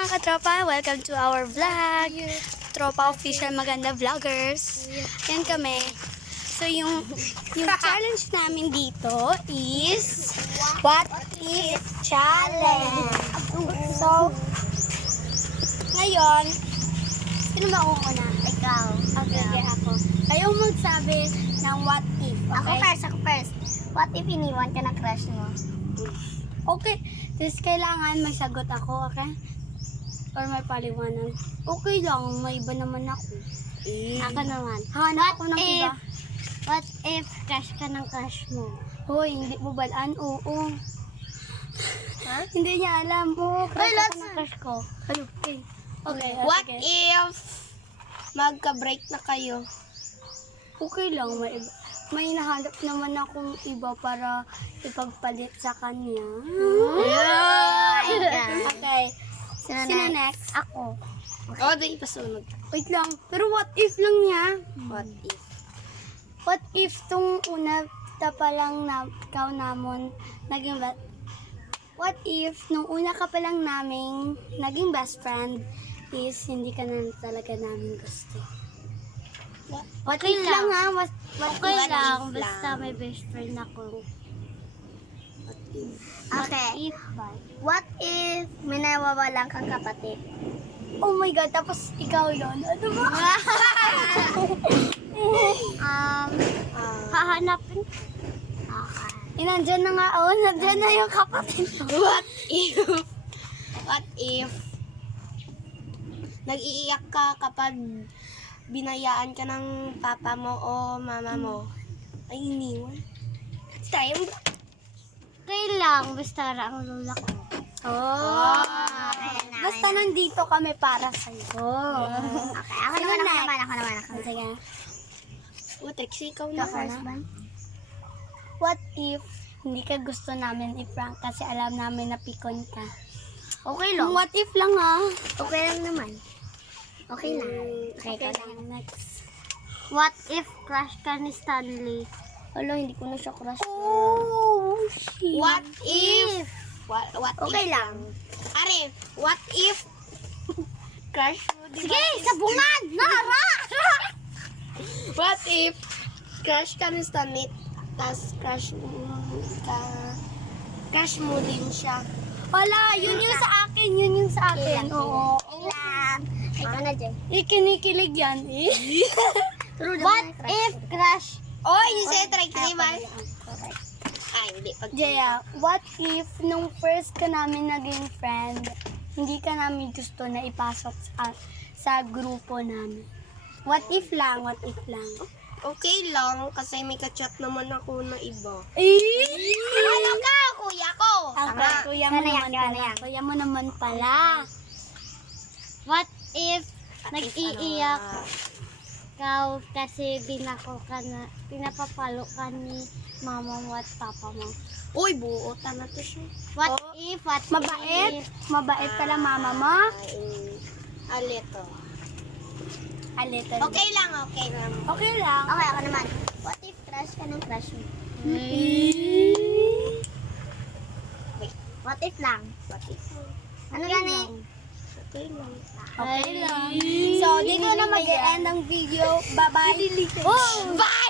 mga katropa, welcome to our vlog. Tropa Official Maganda Vloggers. Yan kami. So yung challenge namin dito is What If Challenge. So, ngayon, sino ba una? Ikaw. Okay, ako. Kayong magsabi ng what if, okay? Ako first. What if iniwan ka ng crush mo? Okay. Tapos kailangan may sagot ako, okay? Or may paliwanag. Okay lang, may iba naman ako. Ako naman. Hanap ako ng iba. What if crush ka ng crush mo? Hoy, hindi mo balaan? Oo. Ha? Hindi niya alam. Oo, crush Hoy, ako let's- ng crush ko. Okay. Okay, What sige. if magka-break na kayo? Okay lang, may nahanap naman akong iba para ipagpalit sa kanya. Okay. Sino next? Ako. Oo, di ipasunod. Wait lang. Pero what if lang niya? What if? What if tung una pa lang na ikaw namon naging what if nung una ka pa lang naming naging best friend is hindi ka na talaga namin gusto? What Okay if lang. lang ha? What Okay if lang, basta may best friend ako. Okay. What if may nawawalan kang kapatid? Oh my God, tapos ikaw yon. Ano ba? Hahanapin. Nandyan na nga, oh, nandyan na yung kapatid. What if nag-iiyak ka kapag binayaan ka ng papa mo o mama mo? Ay, iniwan. Tayo ba? Kailang, basta ang lula ko. Oh. Basta nandito kami para sa'yo. Okay, ako Sino naman, next? ako naman. Sige. Trixie, ikaw na. What if hindi ka gusto namin i-prank kasi alam namin na pikon ka? Okay lang. What if lang ha? Okay lang naman. Okay lang. Okay lang. Next. What if crush ka ni Stanley? Hala, hindi ko na siya crush. Oh, shit. What if? What Okay if lang. Are, what if crush mo din? Sige, sabungan! Nara! What if crush ka ni Stanley, tas crush mo din siya? Wala, yun yung sa akin. Yun yung sa akin. Oo. Ilang. Ikaw na, Jay. Ikinikilig yan eh. What if crush? Oh, you said Trixie ba? Ay, hindi. Jaya, what if nung first ka namin naging friend, hindi ka namin gusto na ipasok sa grupo namin? What if lang? What if lang? Okay lang, kasi may kachat naman ako na iba. Ano ka, kuya ko? Okay, kuya mo naman pala. Kuya mo naman pala. What if nag-iiyak ka kasi pinapapalo ka ni mama mo at papa mo? Uy, buo na to siya. What Oh, if, Mabait? Mabait pala mama mo? Alito. Alito. Okay lang. Okay lang. Okay, ako naman. What if crush ka ng crush mo? Wait, what if lang? What if? Ano gani? Okay lang. Okay lang. So, dito na mag-e-end ang video. Bye-bye. Oh, bye!